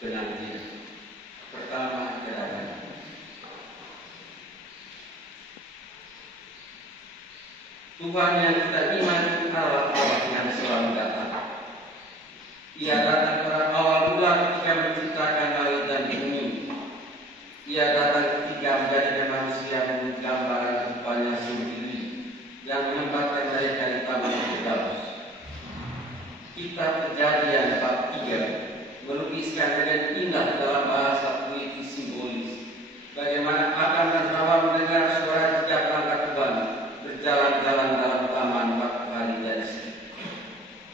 penantian. Pertama, kedatangan. Tuhan yang kita imani adalah Allah yang selalu datang. Ia datang pada awal mula ketika menciptakan langit dan bumi. Ia datang ketika menjadikan manusia menurut gambaran rupanya sendiri dan menempatkan mereka di taman Firdaus. Kitab Kejadian bab 3 melukiskan dengan indah dalam bahasa puitis simbolis bagaimana Adam dan Hawa mendengar suara jejak langkah Tuhan berjalan-jalan dalam taman waktu hari dari siang.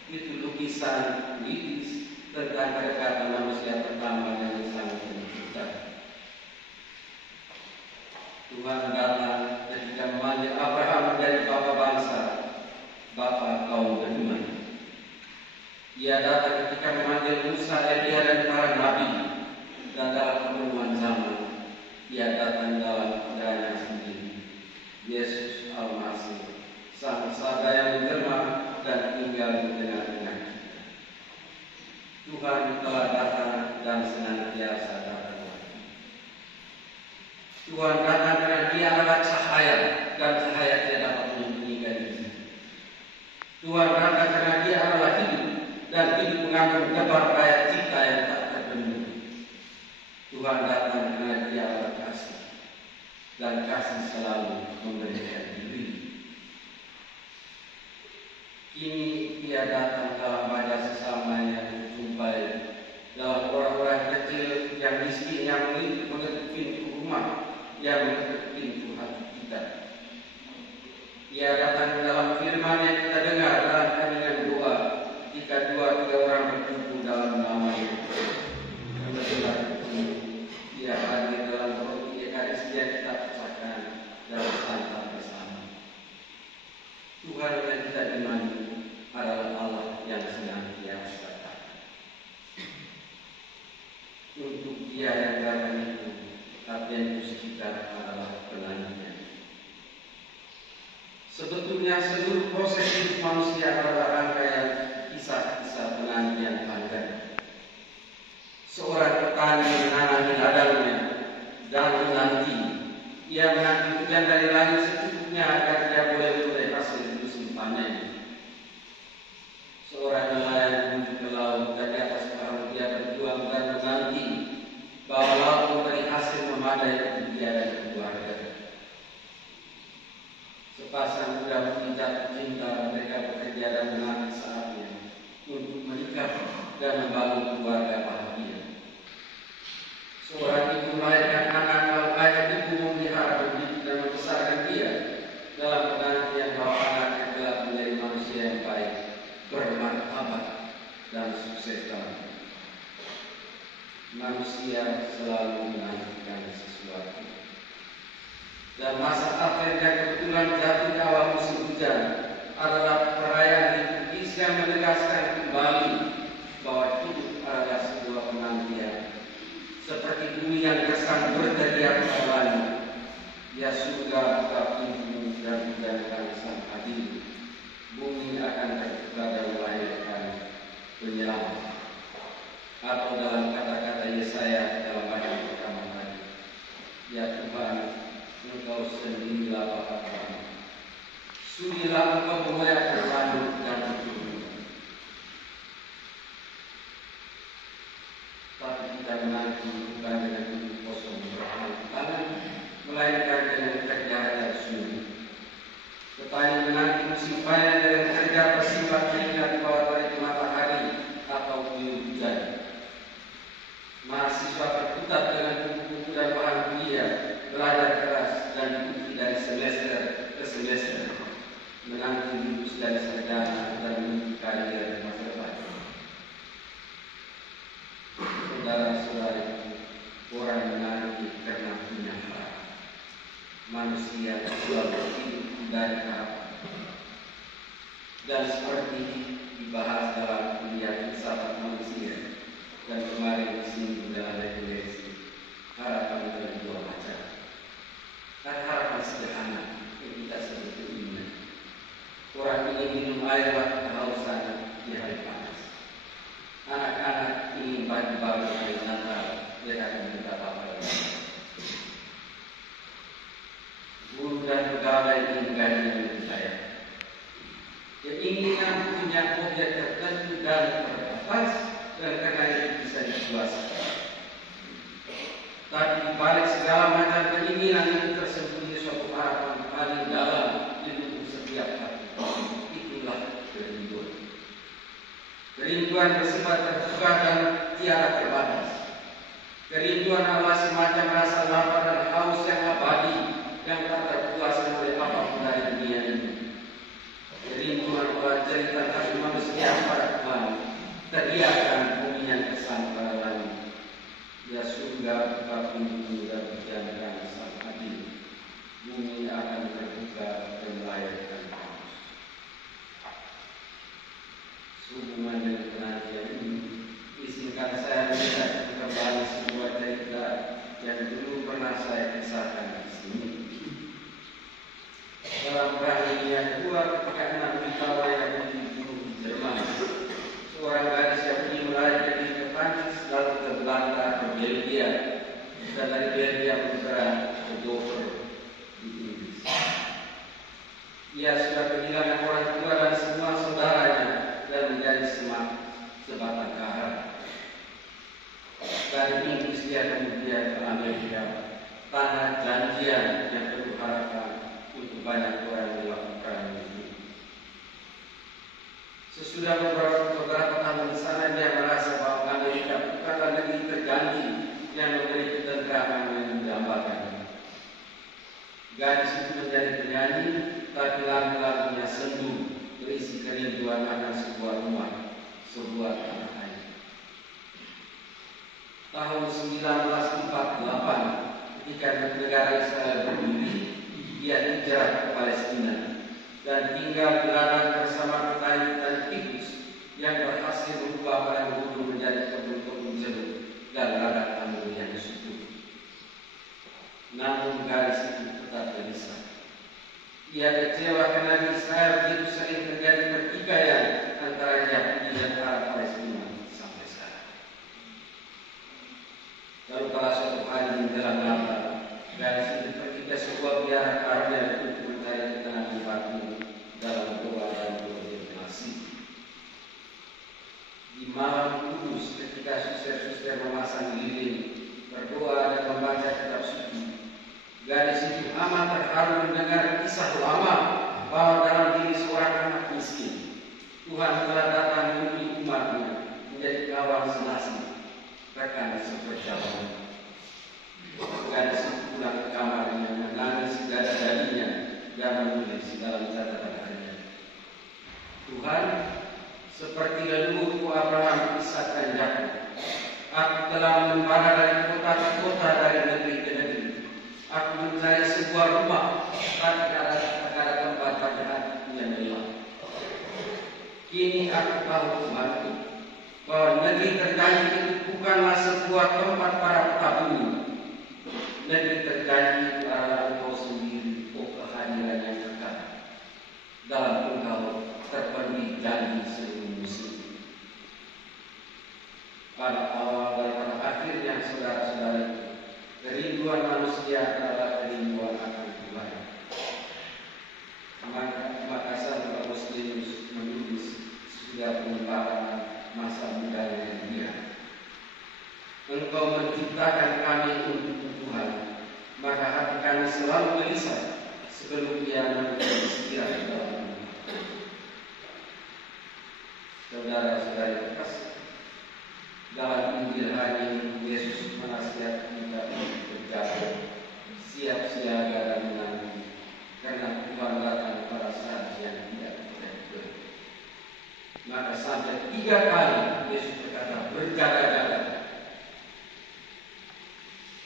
Itu lukisan puitis tentang kedekatan manusia pertama yang sang pencipta. Tuhan datang ketika memanggil Abraham menjadi bapa bangsa, bapa kaum beriman. Ia datang ketika memanggil Musa, Elia dan para nabi, dan dalam pertemuan zaman, ia datang dalam pudanya sendiri. Yesus Al-Masih, Sang Sada yang menjelma dan tinggal di tengah-tengah kita. Tuhan telah datang dan senantiasa datang. Tuhan datang karena Dia adalah cahaya dan cahaya tidak dapat menyembunyikan diri. Tuhan datang karena Dia adalah hidup dan hidup mengandung debar daya cipta yang tak terbendung. Tuhan datang karena Dia adalah kasih dan kasih selalu memberikan diri. Kini Dia datang dalam wajah sesama yang dijumpai dalam orang-orang kecil yang miskin yang mengetuk pintu rumah, yang mengetuk pintu hati kita. Ia datang dalam firman yang kita dengar dalam kandungan doa ketika 2-3 orang berkumpul dalam nama-Nya. Ia hadir dalam roti Ekaristia kita pecahkan dalam santap bersama. Tuhan yang kita imani adalah Allah yang senantiasa datang. Untuk Dia yang datang itu, Adventus kita adalah penantian. Sebetulnya seluruh proses hidup manusia adalah rangkaian kisah-kisah penantian panjang. Seorang petani menanami ladangnya dan menanti. Ia menanti hujan dari langit secukupnya agar dia boleh memperoleh hasil musim panen. Seorang nelayan menuju ke laut dan di atas perahu dia berjuang dan menanti bahwa laut memberi hasil memadai untuk dia dan keluarga. Sepasang muda menginjak cinta, mereka bekerja dan menanti saatnya untuk menikah dan membangun keluarga bahagia. Seorang ibu melahirkan anak lalu ayah ibu memelihara, mendidik dan membesarkan dia dalam penantian bahwa anaknya telah menjadi manusia yang baik, bermartabat dan sukses dalam hidup. Manusia selalu menantikan sesuatu. Dan masa Advent yang kebetulan jatuh di awal musim hujan adalah perayaan liturgis yang menegaskan kembali bahwa hidup adalah sebuah penantian. Seperti bumi yang kesan berteriak awalnya, ya surga buka pintu dan hujankan sang adil. Bumi akan terbuka dan melahirkan penyelamat. Atau dalam kata-kata Yesaya dalam bagian pertama tadi, ya Tuhan, Engkau sendirilah Bapa kami. Sudilah Engkau memuliakan langit dan bumi. Tapi kita menanti bukan dengan hidup kosong berhalangan, melainkan dengan kerja yang sungguh. Petani menanti musim panen dengan kerja bersifat ringan di bawah terik matahari atau guyur hujan. Mahasiswa berkutat dengan buku-buku dan bahan kuliah, belajar keras dan diikuti dari semester ke semester, menanti lulus dari sarjana dan menuju karier masa depan. Saudara-saudari, orang menanti karena punya harapan. Manusia selalu hidup dari harapan. Dan seperti dibahas dalam kuliah filsafat manusia dan kemarin disinggung dalam referensi, harapan ada dua macam. Ada harapan sederhana yang kita sebut keinginan. Orang ingin minum air waktu kehausan di hari panas. Anak-anak ingin baju baru dari terpuaskan. Tapi di balik segala macam keinginan itu tersembunyi suatu harapan paling dalam di tubuh setiap hati. Itulah kerinduan. Kerinduan bersifat terbuka dan tiada terbatas. Kerinduan adalah semacam rasa lapar dan haus yang abadi yang tak terpuaskan oleh apapun dari dunia ini. Kerinduan adalah cerita hati manusia pada Tuhan, teriakan bumi yang kesan pada langit. Ya surga buka pintu dan berjalan sang adil. Bumi akan terbuka dan melahirkan kamus. Sehubungan dengan penantian ini, izinkan saya melihat kembali sebuah cerita yang dulu pernah saya kisahkan di sini. Dalam perang dunia kedua, ketika 6 juta orang dibunuh di Jerman, seorang gadis Yahudi melarikan diri ke Prancis, lalu ke Belanda, ke Belgia, dan dari Belgia bergerak ke Dover di Inggris. Ia sudah kehilangan orang tua dan semua saudaranya dan menjadi sebatang kara. Dari Inggris dia kemudian ke Amerika, tanah janjian yang penuh harapan untuk banyak orang yang melakukan itu. Sesudah beberapa tahun di sana, dia merasa bahwa Amerika bukanlah negeri terjanji yang memberi ketentraman yang mendambakan. Gadis itu menjadi penyanyi, tapi lagu-lagunya sendu, berisi kerinduan akan sebuah rumah, sebuah tanah air. Tahun 1948, ketika negara Israel berdiri, dia hijrah ke Palestina dan tinggal di ladang bersama petani-petani tikus yang berhasil berubah padang gurun menjadi kebun-kebun jeruk dan ladang anggur yang subur. Namun gadis itu tetap gelisah. Ia kecewa karena di Israel begitu sering terjadi pertikaian antara Yahudi dan Arab Palestina sampai sekarang. Lalu pada suatu hari menjelang Natal, gadis itu pergi ke sebuah biara Karmel untuk mencari ketenangan batin dalam doa dan bermeditasi. Di malam kudus, ketika suster-suster memasang lilin, berdoa dan membaca kitab suci, gadis itu amat terharu mendengar kisah lama bahwa dalam diri seorang anak miskin, Tuhan telah datang menemui umatnya menjadi kawan senasib, rekan seperjalanan. Gadis itu pulang ke kamarnya, menangis dada-dadinya dan menulis dalam catatan harinya, Tuhan, seperti leluhurku Abraham, Ishak dan Yakub, aku telah mengembara dari kota ke kota, dari negeri ke negeri. Aku mencari sebuah rumah, tapi tak ada tempat bagi hatiku yang lelah. Kini aku tahu Tuhanku, bahwa negeri terjanji itu bukanlah sebuah tempat para petabung. Negeri terjanji itu adalah Engkau sendiri, oh kehadiran yang kekal. Dalam Engkau terpenuhi janji seluruh musim. Pada awal dan pada akhirnya, saudara-saudara, kerinduan manusia adalah kerinduan akan Tuhan. Maka Saudara Muslimus menulis sudah pengembaraan masa mudanya dia. Engkau menciptakan kami untuk Tuhan, maka hati kami selalu gelisah sebelum Dia memberikan istirahat dalam hidup. Saudara-saudari terkasih, dalam Injil hari ini Yesus menasihatkan kita untuk berjaga, siap siaga dan menanti, karena Tuhan datang pada saat yang tidak terduga. Maka sampai 3 kali Yesus berkata berjaga-jaga.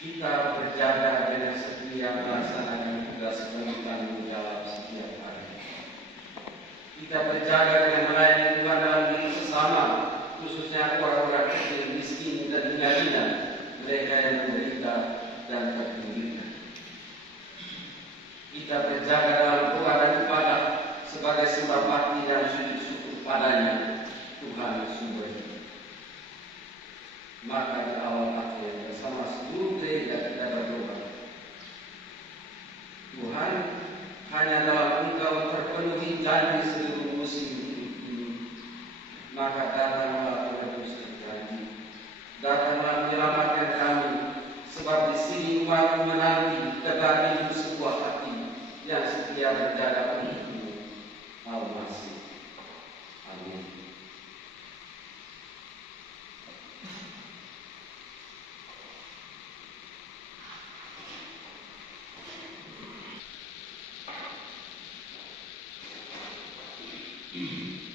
Kita berjaga dengan setia melaksanakan tugas dan tanggung jawab setiap hari. Kita berjaga dengan melayani Tuhan dalam diri sesama, khususnya orang-orang kecil, miskin dan indah-indah, mereka yang menderita dan terpinggirkan. Kita berjaga dalam doa dan ibadah sebagai sembah bakti dan sujud syukur padanya, Tuhan sumber hidup. Maka di awal akhir bersama seluruh gereja kita berdoa, Tuhan, hanya dalam Engkau terpenuhi janji seluruh musim hidup ini. Maka datanglah Tuhan Yesus terjanji, datang Amin.